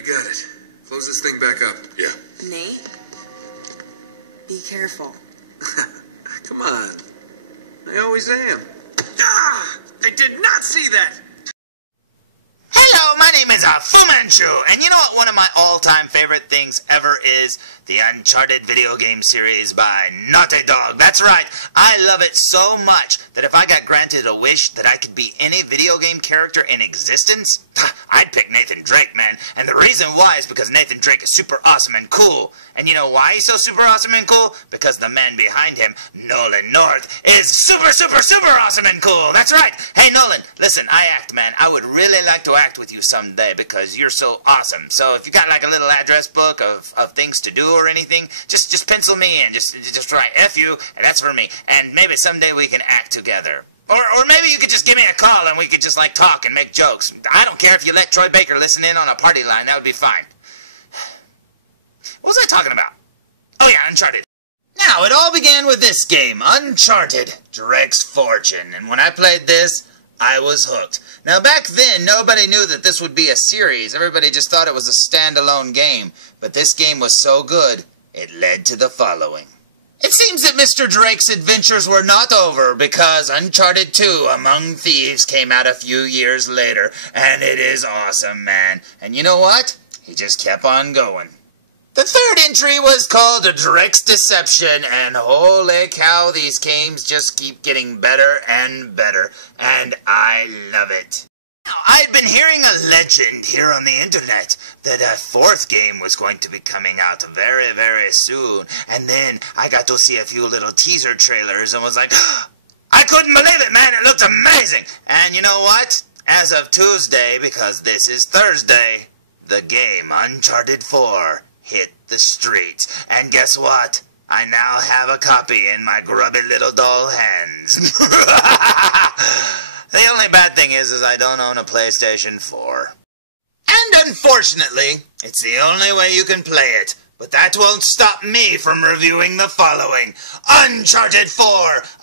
you got it. Close this thing back up. Yeah. Nate? Be careful. Come on. I always am. Ah! I did not see that! Hello, my name is Fu Manchu, and you know what one of my all-time favorite things ever is? The Uncharted video game series by Naughty Dog. That's right, I love it so much that if I got granted a wish that I could be any video game character in existence, I'd pick Nathan Drake, man. And the reason why is because Nathan Drake is super awesome and cool. And you know why he's so super awesome and cool? Because the man behind him, Nolan North, is super, super, super awesome and cool. That's right. Hey, Nolan, listen, I act, man. I would really like to act with you someday because you're so awesome. So if you got like a little address book of things to do or anything, just pencil me in. Just write F you, and that's for me. And maybe someday we can act together. Or maybe you could just give me a call and we could just like talk and make jokes. I don't care if you let Troy Baker listen in on a party line. That would be fine. What was I talking about? Oh yeah, Uncharted. Now, it all began with this game, Uncharted, Drake's Fortune. And when I played this, I was hooked. Now, back then, nobody knew that this would be a series. Everybody just thought it was a standalone game. But this game was so good, it led to the following. It seems that Mr. Drake's adventures were not over because Uncharted 2, Among Thieves, came out a few years later. And it is awesome, man. And you know what? He just kept on going. The third entry was called Drake's Deception, and holy cow, these games just keep getting better and better, and I love it. Now, I'd been hearing a legend here on the internet that a fourth game was going to be coming out very, very soon, and then I got to see a few little teaser trailers and was like, I couldn't believe it, man, it looked amazing! And you know what? As of Tuesday, because this is Thursday, the game Uncharted 4 hit the streets. And guess what? I now have a copy in my grubby little doll hands. The only bad thing is I don't own a PlayStation 4. And unfortunately, it's the only way you can play it. But that won't stop me from reviewing the following. Uncharted 4,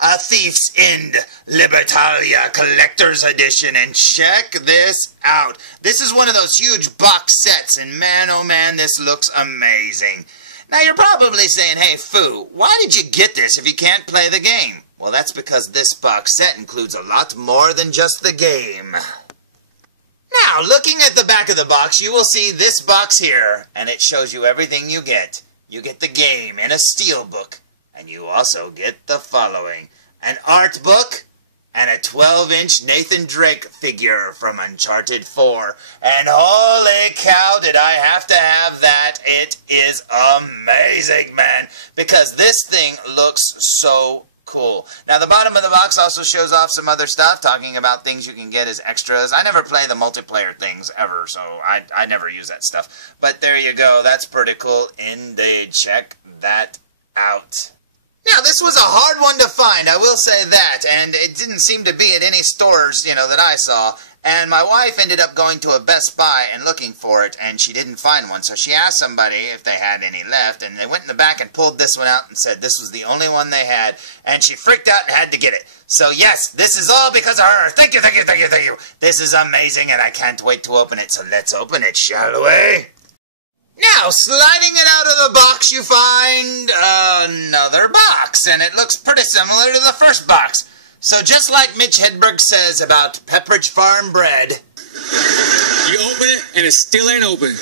A Thief's End, Libertalia Collector's Edition. And check this out. This is one of those huge box sets, and man, oh man, this looks amazing. Now, you're probably saying, hey, Fu, why did you get this if you can't play the game? Well, that's because this box set includes a lot more than just the game. Now, looking at the back of the box, you will see this box here, and it shows you everything you get. You get the game in a steelbook, and you also get the following. An art book, and a 12-inch Nathan Drake figure from Uncharted 4. And holy cow, did I have to have that. It is amazing, man, because this thing looks so cool. Now, the bottom of the box also shows off some other stuff, talking about things you can get as extras. I never play the multiplayer things ever, so I never use that stuff. But there you go. That's pretty cool indeed. Check that out. Now, this was a hard one to find, I will say that, and it didn't seem to be at any stores, that I saw. And my wife ended up going to a Best Buy and looking for it, and she didn't find one. So she asked somebody if they had any left, and they went in the back and pulled this one out and said this was the only one they had. And she freaked out and had to get it. So yes, this is all because of her. Thank you, thank you, thank you, thank you. This is amazing, and I can't wait to open it. So let's open it, shall we? Now, sliding it out of the box, you find another box, and it looks pretty similar to the first box. So just like Mitch Hedberg says about Pepperidge Farm bread, you open it, and it still ain't open.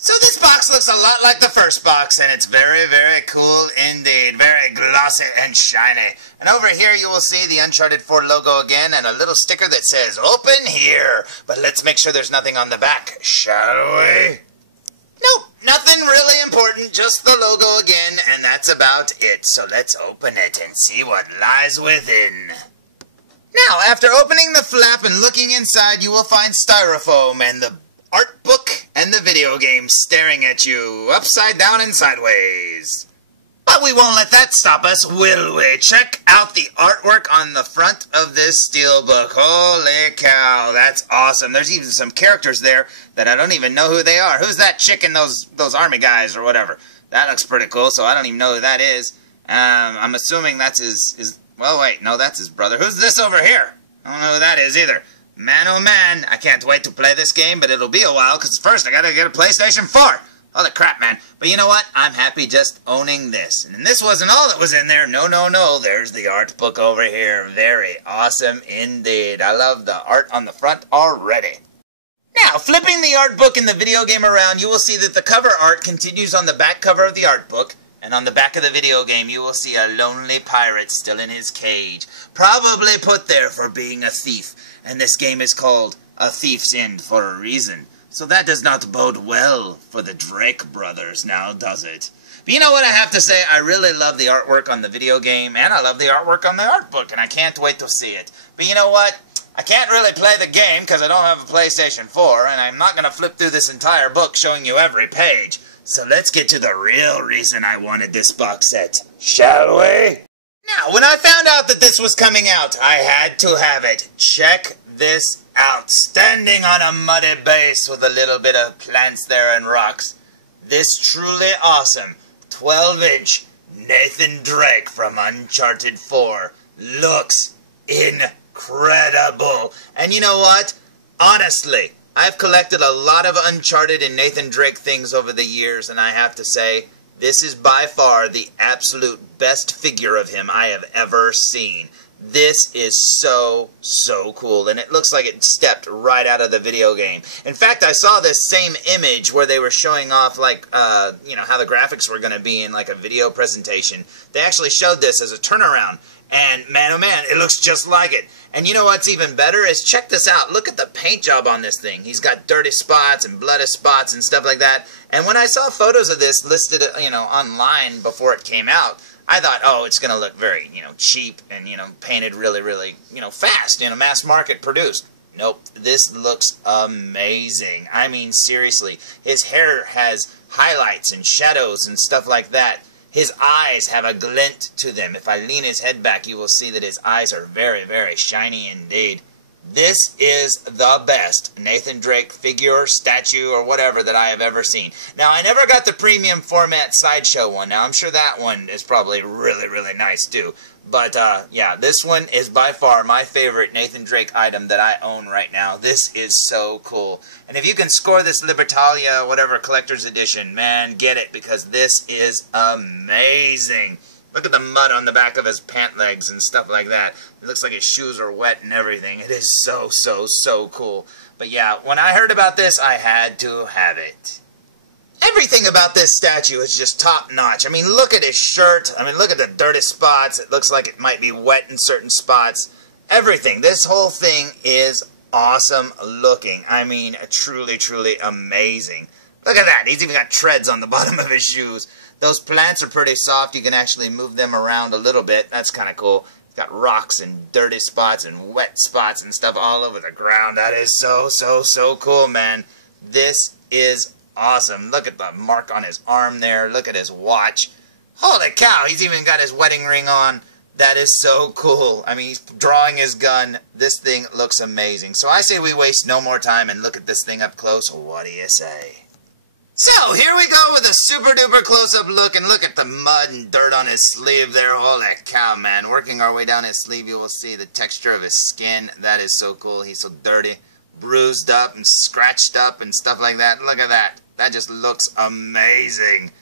So this box looks a lot like the first box, and it's very, very cool indeed. Very glossy and shiny. And over here you will see the Uncharted 4 logo again, and a little sticker that says, Open Here. But let's make sure there's nothing on the back, shall we? Nope, nothing really important, just the logo again, and that's about it. So let's open it and see what lies within. Now, after opening the flap and looking inside, you will find styrofoam and the art book and the video game staring at you, upside down and sideways. But we won't let that stop us, will we? Check out the artwork on the front of this steelbook. Holy cow, that's awesome. There's even some characters there that I don't even know who they are. Who's that chick in those army guys or whatever? That looks pretty cool, so I don't even know who that is. I'm assuming that's his... Well, wait, no, that's his brother. Who's this over here? I don't know who that is either. Man, oh man, I can't wait to play this game, but it'll be a while, because first I gotta get a PlayStation 4. Holy crap, man. But you know what? I'm happy just owning this. And this wasn't all that was in there. No, no, no. There's the art book over here. Very awesome indeed. I love the art on the front already. Now, flipping the art book in the video game around, you will see that the cover art continues on the back cover of the art book. And on the back of the video game, you will see a lonely pirate still in his cage. Probably put there for being a thief. And this game is called A Thief's End for a reason. So that does not bode well for the Drake brothers now, does it? But you know what I have to say? I really love the artwork on the video game, and I love the artwork on the art book, and I can't wait to see it. But you know what? I can't really play the game because I don't have a PlayStation 4, and I'm not going to flip through this entire book showing you every page. So let's get to the real reason I wanted this box set, shall we? Now, when I found out that this was coming out, I had to have it. Check this out. Standing on a muddy base with a little bit of plants there and rocks. This truly awesome 12-inch Nathan Drake from Uncharted 4 looks incredible. And you know what? Honestly, I've collected a lot of Uncharted and Nathan Drake things over the years, and I have to say, this is by far the absolute best figure of him I have ever seen. This is so, so cool, and it looks like it stepped right out of the video game. In fact, I saw this same image where they were showing off, like, you know, how the graphics were going to be in, like, a video presentation. They actually showed this as a turnaround, and man, oh man, it looks just like it. And you know what's even better is, check this out. Look at the paint job on this thing. He's got dirty spots and bloody spots and stuff like that. And when I saw photos of this listed, you know, online before it came out, I thought, oh, it's going to look very, you know, cheap and, you know, painted really, really, you know, fast, you know, mass market produced. Nope, this looks amazing. I mean, seriously, his hair has highlights and shadows and stuff like that. His eyes have a glint to them. If I lean his head back, you will see that his eyes are very, very shiny indeed. This is the best Nathan Drake figure, statue, or whatever that I have ever seen. Now, I never got the premium format sideshow one. Now, I'm sure that one is probably really, really nice, too. But, yeah, this one is by far my favorite Nathan Drake item that I own right now. This is so cool. And if you can score this Libertalia, whatever, collector's edition, man, get it, because this is amazing. Look at the mud on the back of his pant legs and stuff like that. It looks like his shoes are wet and everything. It is so, so, so cool. But yeah, when I heard about this, I had to have it. Everything about this statue is just top-notch. I mean, look at his shirt. I mean, look at the dirty spots. It looks like it might be wet in certain spots. Everything. This whole thing is awesome looking. I mean, truly, truly amazing. Look at that. He's even got treads on the bottom of his shoes. Those plants are pretty soft. You can actually move them around a little bit. That's kind of cool. It's got rocks and dirty spots and wet spots and stuff all over the ground. That is so, so, so cool, man. This is awesome. Look at the mark on his arm there. Look at his watch. Holy cow, he's even got his wedding ring on. That is so cool. I mean, he's drawing his gun. This thing looks amazing. So I say we waste no more time and look at this thing up close. What do you say? So, here we go with a super duper close-up look, and look at the mud and dirt on his sleeve there. Holy cow, man. Working our way down his sleeve, you will see the texture of his skin. That is so cool. He's so dirty, bruised up and scratched up and stuff like that. Look at that. That just looks amazing.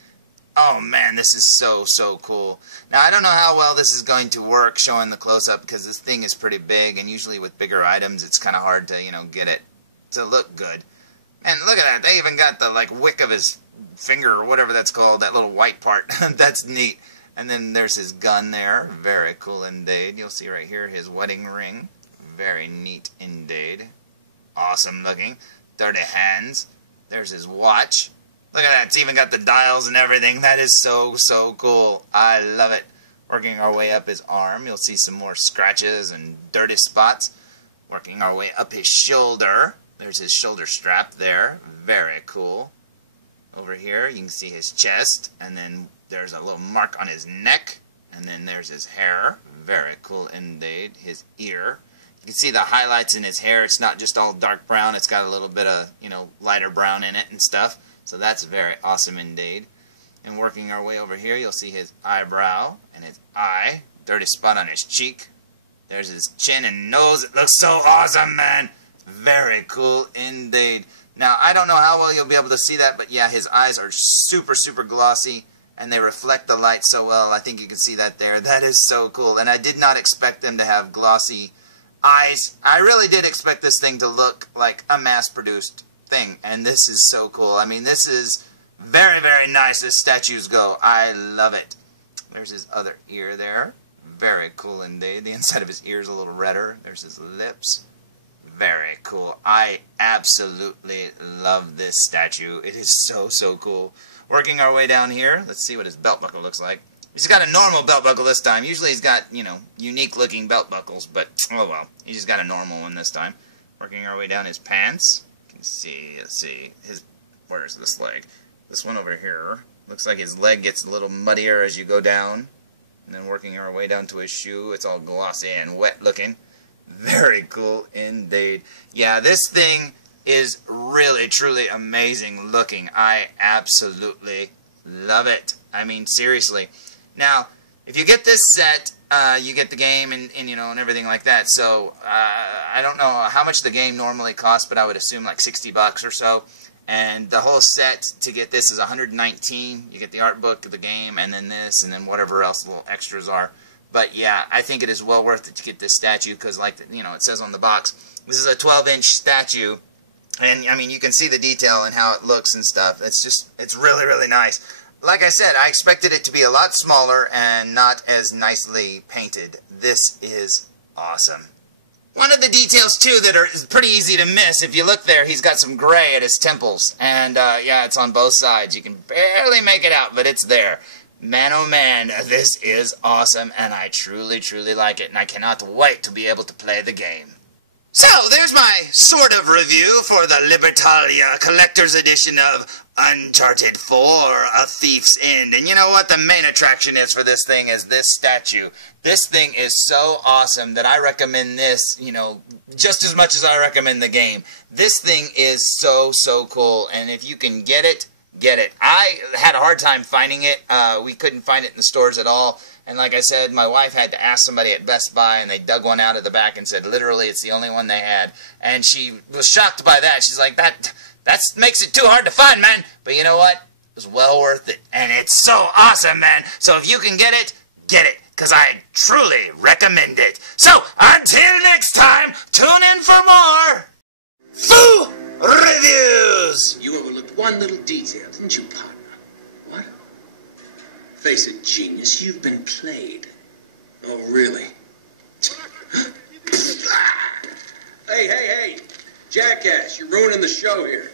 Oh, man, this is so, so cool. Now, I don't know how well this is going to work showing the close-up because this thing is pretty big, and usually with bigger items, it's kind of hard to, you know, get it to look good. And look at that, they even got the, like, wick of his finger or whatever that's called, that little white part. That's neat. And then there's his gun there. Very cool indeed. You'll see right here his wedding ring. Very neat indeed. Awesome looking. Dirty hands. There's his watch. Look at that, it's even got the dials and everything. That is so, so cool. I love it. Working our way up his arm, you'll see some more scratches and dirty spots. Working our way up his shoulder. There's his shoulder strap there. Very cool. Over here, you can see his chest. And then there's a little mark on his neck. And then there's his hair. Very cool indeed. His ear. You can see the highlights in his hair. It's not just all dark brown. It's got a little bit of, you know, lighter brown in it and stuff. So that's very awesome indeed. And working our way over here, you'll see his eyebrow and his eye. Dirty spot on his cheek. There's his chin and nose. It looks so awesome, man. Very cool indeed. Now, I don't know how well you'll be able to see that, but yeah, his eyes are super, super glossy, and they reflect the light so well. I think you can see that there. That is so cool, and I did not expect them to have glossy eyes. I really did expect this thing to look like a mass-produced thing, and this is so cool. I mean, this is very, very nice as statues go. I love it. There's his other ear there. Very cool indeed. The inside of his ear is a little redder. There's his lips. Very cool. I absolutely love this statue. It is so, so cool. Working our way down here, let's see what his belt buckle looks like. He's got a normal belt buckle this time. Usually he's got, you know, unique looking belt buckles, but oh well. He just got a normal one this time. Working our way down his pants. You can see, let's see, where's this leg? This one over here. Looks like his leg gets a little muddier as you go down. And then working our way down to his shoe. It's all glossy and wet looking. Very cool indeed. Yeah, this thing is really, truly amazing looking. I absolutely love it. I mean, seriously. Now, if you get this set, you get the game and you know, and everything like that. So, I don't know how much the game normally costs, but I would assume like $60 or so. And the whole set to get this is $119. You get the art book of the game, and then this, and then whatever else little extras are. But yeah, I think it is well worth it to get this statue because, like, you know, it says on the box, this is a 12-inch statue. And, I mean, you can see the detail and how it looks and stuff. It's really, really nice. Like I said, I expected it to be a lot smaller and not as nicely painted. This is awesome. One of the details, too, that is pretty easy to miss, if you look there, he's got some gray at his temples. And, yeah, it's on both sides. You can barely make it out, but it's there. Man, oh man, this is awesome, and I truly, truly like it, and I cannot wait to be able to play the game. So, there's my sort of review for the Libertalia Collector's Edition of Uncharted 4, A Thief's End. And you know what the main attraction is for this thing is this statue. This thing is so awesome that I recommend this, you know, just as much as I recommend the game. This thing is so, so cool, and if you can get it, get it. I had a hard time finding it. We couldn't find it in the stores at all. And like I said, my wife had to ask somebody at Best Buy, and they dug one out of the back and said, literally, it's the only one they had. And she was shocked by that. She's like, that makes it too hard to find, man. But you know what? It was well worth it. And it's so awesome, man. So if you can get it, because I truly recommend it. So, until next time, tune in for more Foo Reviews! You overlooked one little detail, didn't you, partner? What? Face it, genius, you've been played. Oh, really? Hey, jackass, you're ruining the show here.